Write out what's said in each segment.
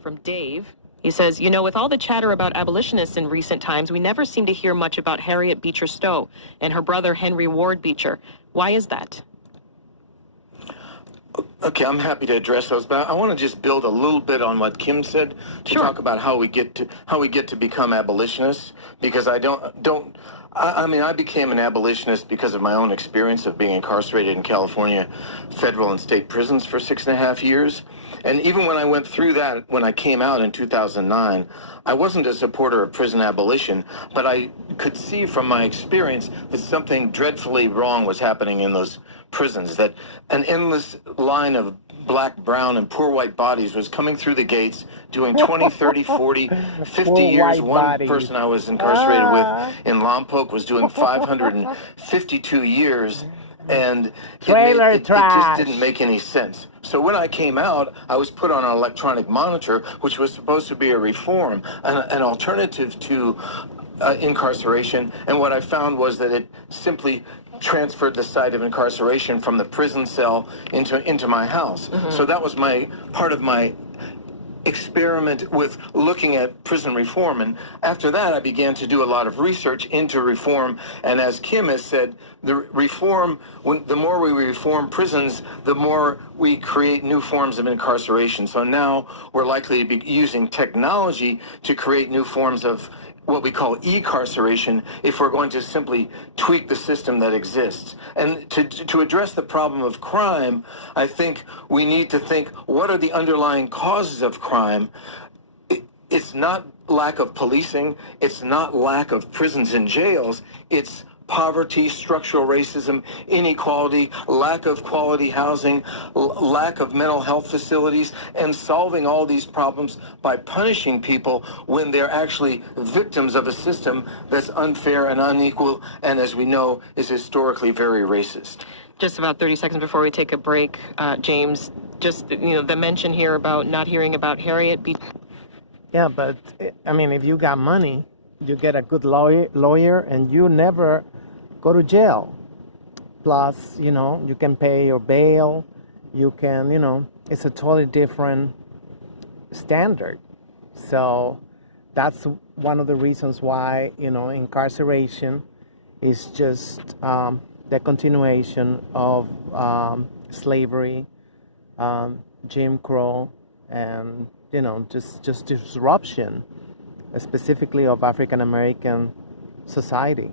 from Dave. He says, you know, with all the chatter about abolitionists in recent times, we never seem to hear much about Harriet Beecher Stowe and her brother Henry Ward Beecher. Why is that? Okay, I'm happy to address those, but I want to just build a little bit on what Kim said to Sure. talk about how we get to become abolitionists, because I mean, I became an abolitionist because of my own experience of being incarcerated in California federal and state prisons for 6.5 years. And even when I went through that, when I came out in 2009, I wasn't a supporter of prison abolition, but I could see from my experience that something dreadfully wrong was happening in those prisons, that an endless line of black, brown, and poor white bodies was coming through the gates, doing 20, 30, 40, 50 years. One person I was incarcerated with in Lompoc was doing 552 years, and it just didn't make any sense. So when I came out, I was put on an electronic monitor, which was supposed to be a reform, an alternative to incarceration, and what I found was that it simply transferred the site of incarceration from the prison cell into my house. Mm-hmm. So that was part of my experiment with looking at prison reform. And after that, I began to do a lot of research into reform. And as Kim has said, the more we reform prisons, the more we create new forms of incarceration. So now we're likely to be using technology to create new forms of what we call e-carceration if we're going to simply tweak the system that exists. And to address the problem of crime, I think we need to think, what are the underlying causes of crime? It's not lack of policing, it's not lack of prisons and jails, it's poverty, structural racism, inequality, lack of quality housing, lack of mental health facilities, and solving all these problems by punishing people when they're actually victims of a system that's unfair and unequal, and as we know, is historically very racist. Just about 30 seconds before we take a break, James, just, the mention here about not hearing about Harriet Beecher. Yeah, but, I mean, if you got money, you get a good lawyer and you never go to jail. Plus, you can pay your bail. You can, it's a totally different standard. So that's one of the reasons why, incarceration is just the continuation of slavery, Jim Crow, and, just disruption, specifically of African American society.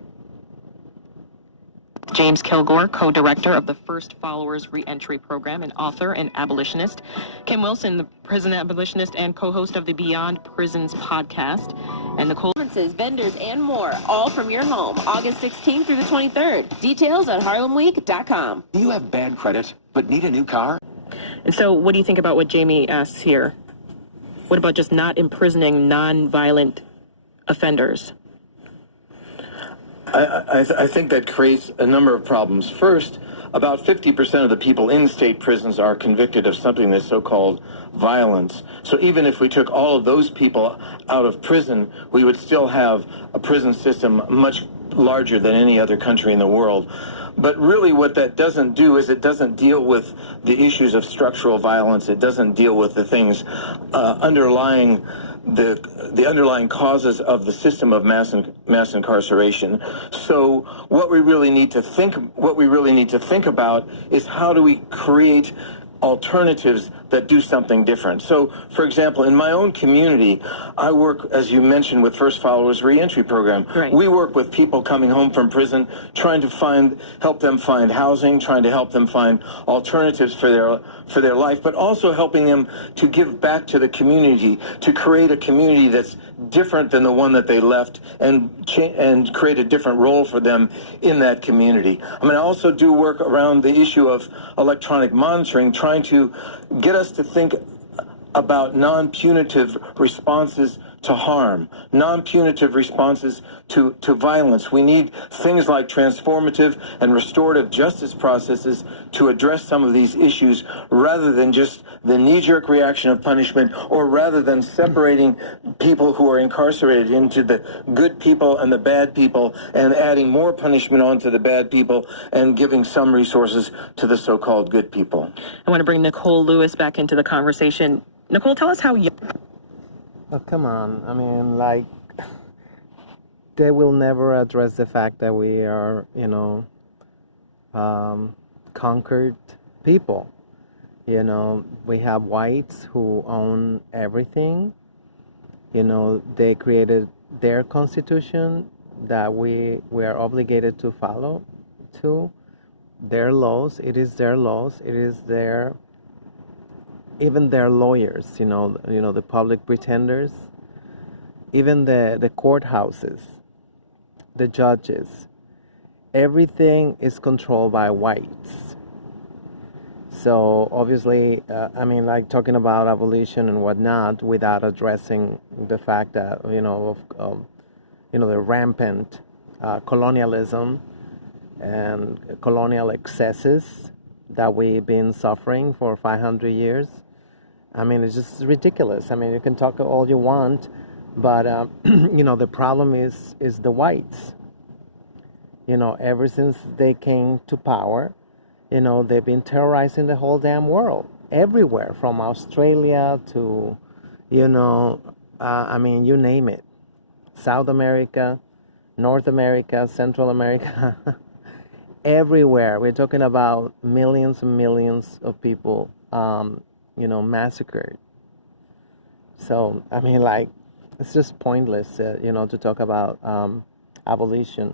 James Kilgore, co-director of the First Followers Reentry Program and author and abolitionist. Kim Wilson, the prison abolitionist and co-host of the Beyond Prisons podcast. And Nicole. Vendors, and more, all from your home, August 16th through the 23rd. Details at harlemweek.com. Do you have bad credit but need a new car? And so what do you think about what Jamie asks here? What about just not imprisoning non-violent offenders? I think that creates a number of problems. First, about 50% of the people in state prisons are convicted of something that's so-called violence. So even if we took all of those people out of prison, we would still have a prison system much larger than any other country in the world. But really what that doesn't do is it doesn't deal with the issues of structural violence. It doesn't deal with the things underlying the underlying causes of the system of mass incarceration. So what we really need to think about is how do we create alternatives that do something different. So, for example, in my own community, I work, as you mentioned, with First Followers Reentry Program. Right. We work with people coming home from prison, trying to help them find housing, trying to help them find alternatives for their life, but also helping them to give back to the community, to create a community that's different than the one that they left, and create a different role for them in that community. I mean, I also do work around the issue of electronic monitoring, trying to get us to think about non-punitive responses to harm, non-punitive responses to violence. We need things like transformative and restorative justice processes to address some of these issues rather than just the knee-jerk reaction of punishment, or rather than separating people who are incarcerated into the good people and the bad people and adding more punishment onto the bad people and giving some resources to the so-called good people. I want to bring Nicole Lewis back into the conversation. Nicole, tell us how young Oh, come on. I mean, like, they will never address the fact that we are, conquered people. We have whites who own everything. They created their constitution that we are obligated to follow to their laws. It is their laws. It is even their lawyers, the public pretenders, even the courthouses, the judges. Everything is controlled by whites. So obviously, like talking about abolition and whatnot without addressing the fact that, the rampant colonialism and colonial excesses that we've been suffering for 500 years. It's just ridiculous. You can talk all you want, but, the problem is the whites. Ever since they came to power, they've been terrorizing the whole damn world, everywhere, from Australia to, you name it. South America, North America, Central America, everywhere. We're talking about millions and millions of people, massacred. So, it's just pointless, to talk about abolition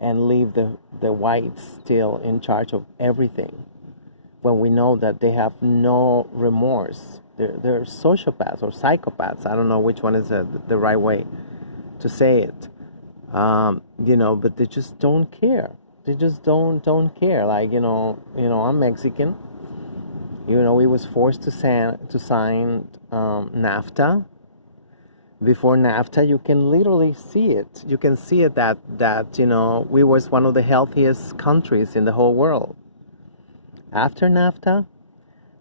and leave the whites still in charge of everything when we know that they have no remorse. They're sociopaths or psychopaths. I don't know which one is the right way to say it. But they just don't care. They just don't care. Like, I'm Mexican. We was forced to sign NAFTA. Before NAFTA, you can literally see it. You can see it that we was one of the healthiest countries in the whole world. After NAFTA,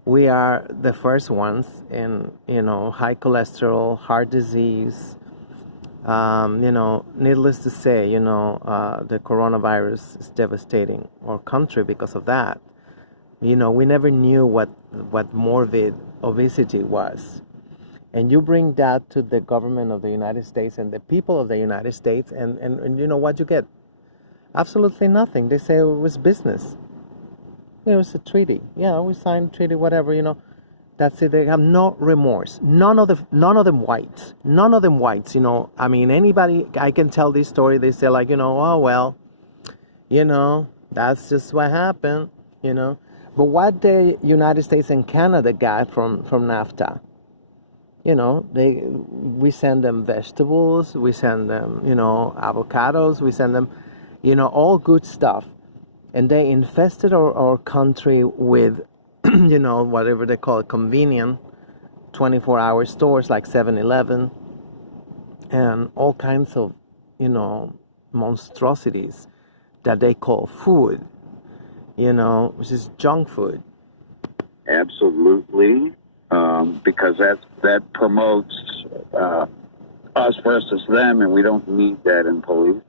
we are the first ones in, high cholesterol, heart disease. Needless to say, the coronavirus is devastating our country because of that. We never knew what morbid obesity was. And you bring that to the government of the United States and the people of the United States, and you know what you get? Absolutely nothing. They say it was business. It was a treaty. Yeah, we signed a treaty, whatever, That's it. They have no remorse. None of them whites. None of them whites, Anybody, I can tell this story, they say like, oh, well, that's just what happened, But what the United States and Canada got from NAFTA? We send them vegetables, we send them, avocados, we send them, all good stuff. And they infested our country with, whatever they call it, convenient 24-hour stores like 7-Eleven and all kinds of, monstrosities that they call food, which is junk food. Absolutely. Because that promotes us versus them, and we don't need that in police.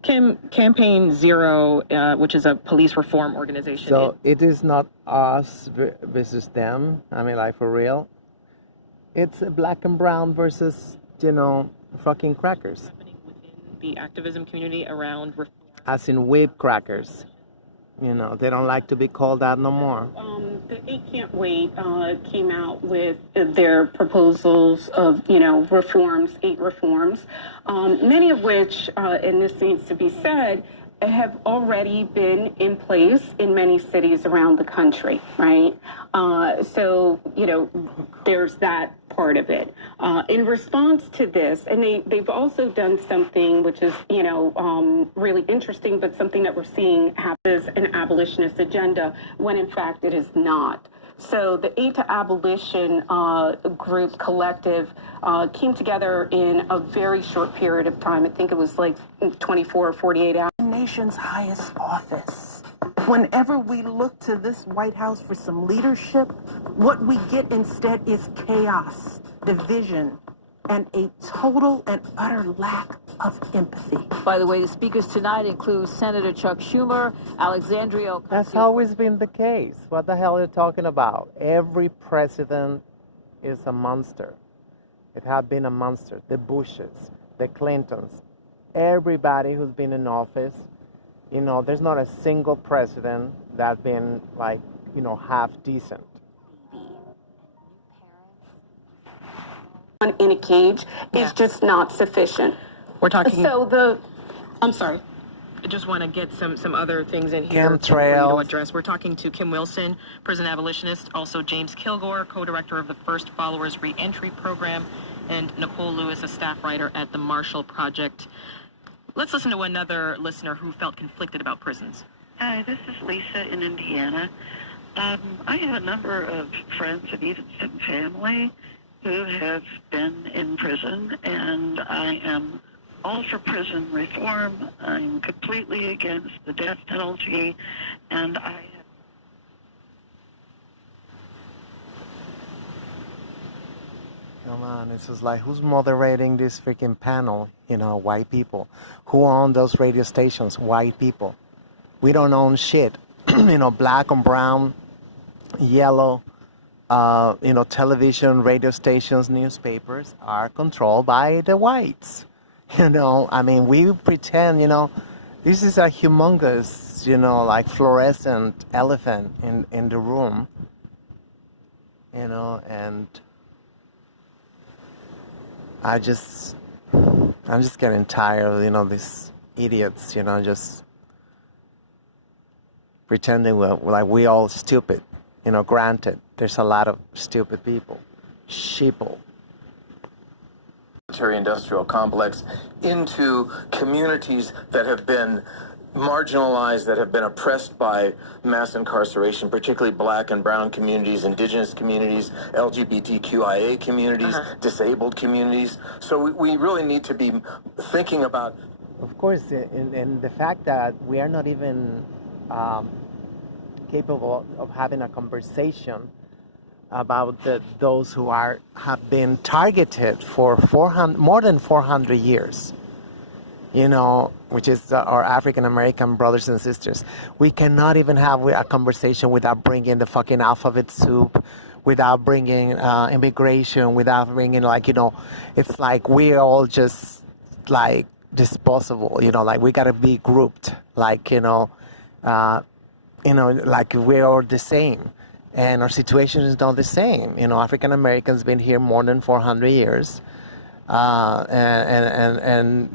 Kim, Campaign Zero, which is a police reform organization. So it is not us versus them. For real. It's black and brown versus, fucking crackers. The activism community around reform. As in whip crackers. They don't like to be called that no more. The 8 Can't Wait came out with their proposals of, reforms, 8 reforms, many of which, and this needs to be said, have already been in place in many cities around the country, right? So, there's that part of it. In response to this, and they've also done something which is, really interesting, but something that we're seeing happen is an abolitionist agenda, when in fact it is not. So the Aid to Abolition group collective came together in a very short period of time. I think it was like 24 or 48 hours. The nation's highest office. Whenever we look to this White House for some leadership, what we get instead is chaos, division, and a total and utter lack of empathy. By the way, the speakers tonight include Senator Chuck Schumer, Alexandria Ocasio. That's always been the case. What the hell are you talking about? Every president is a monster. It has been a monster. The Bushes, the Clintons, everybody who's been in office, you know, there's not a single president that's been like, you know, half decent. In a cage is just not sufficient. We're talking. I'm sorry. I just want to get some other things in here for you to Chemtrails. address. We're talking to Kim Wilson, prison abolitionist, also James Kilgore, co-director of the First Followers Reentry Program, and Nicole Lewis, a staff writer at the Marshall Project. Let's listen to another listener who felt conflicted about prisons. Hi, this is Lisa in Indiana. I have a number of friends and even some family who have been in prison, and I am all for prison reform. I'm completely against the death penalty, and I have... Come on, it's just like, who's moderating this freaking panel? You know, white people. Who own those radio stations? White people. We don't own shit. You know, black and brown, yellow, you know, television, radio stations, newspapers are controlled by the whites. You know, I mean, we pretend, you know, this is a humongous, you know, like fluorescent elephant in the room, you know, and I'm just getting tired of, you know, these idiots, you know, just pretending we all stupid. You know, granted, there's a lot of stupid people, sheeple. Military-industrial complex into communities that have been marginalized, that have been oppressed by mass incarceration, particularly black and brown communities, indigenous communities, LGBTQIA communities, disabled communities. So we really need to be thinking about... Of course, and the fact that we are not even capable of having a conversation about those who have been targeted for more than 400 years, you know, which is our African American brothers and sisters. We cannot even have a conversation without bringing the fucking alphabet soup, without bringing immigration, without bringing, like, you know, it's like we're all just like disposable, you know, like we gotta be grouped, like, you know, like we're all the same. And our situation is not the same. You know, African Americans been here more than 400 years, and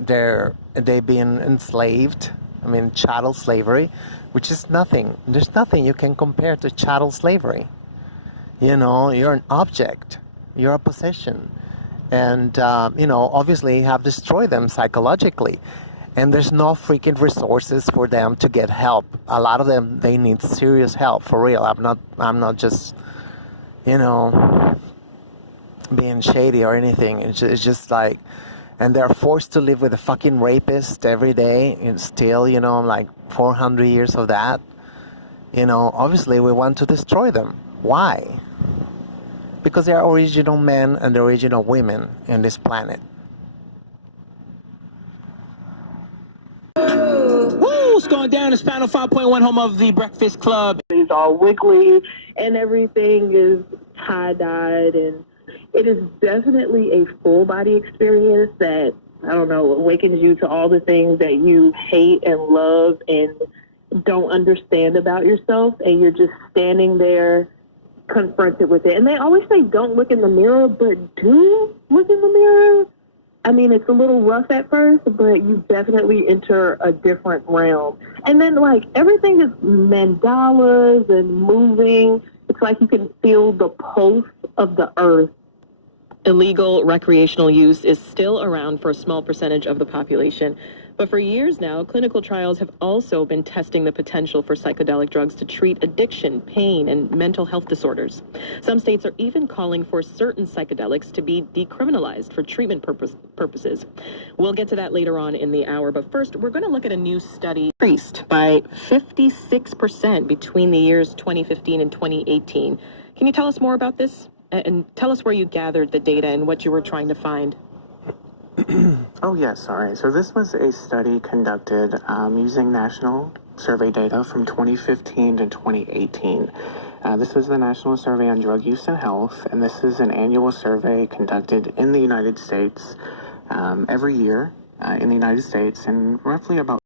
they've been enslaved. I mean, chattel slavery, which is nothing. There's nothing you can compare to chattel slavery. You know, you're an object. You're a possession, and you know, obviously, have destroyed them psychologically. And there's no freaking resources for them to get help. A lot of them, they need serious help, for real. I'm not just, you know, being shady or anything. It's just like, and they're forced to live with a fucking rapist every day. And still, you know, like 400 years of that. You know, obviously we want to destroy them. Why? Because they are original men and the original women in this planet. What's going down? It's Panel 5.1, home of the Breakfast Club. It's all wiggly and everything is tie-dyed, and it is definitely a full body experience that, I don't know, awakens you to all the things that you hate and love and don't understand about yourself, and you're just standing there confronted with it. And they always say don't look in the mirror, but do look in the mirror. I mean, it's a little rough at first, but you definitely enter a different realm. And then, like, everything is mandalas and moving. It's like you can feel the pulse of the earth. Illegal recreational use is still around for a small percentage of the population. But for years now, clinical trials have also been testing the potential for psychedelic drugs to treat addiction, pain, and mental health disorders. Some states are even calling for certain psychedelics to be decriminalized for treatment purposes. We'll get to that later on in the hour, but first, we're going to look at a new study increased by 56% between the years 2015 and 2018. Can you tell us more about this? And tell us where you gathered the data and what you were trying to find. Oh, yes, all right. So this was a study conducted using national survey data from 2015 to 2018. This was the National Survey on Drug Use and Health, and this is an annual survey conducted in the United States every year in the United States, and roughly about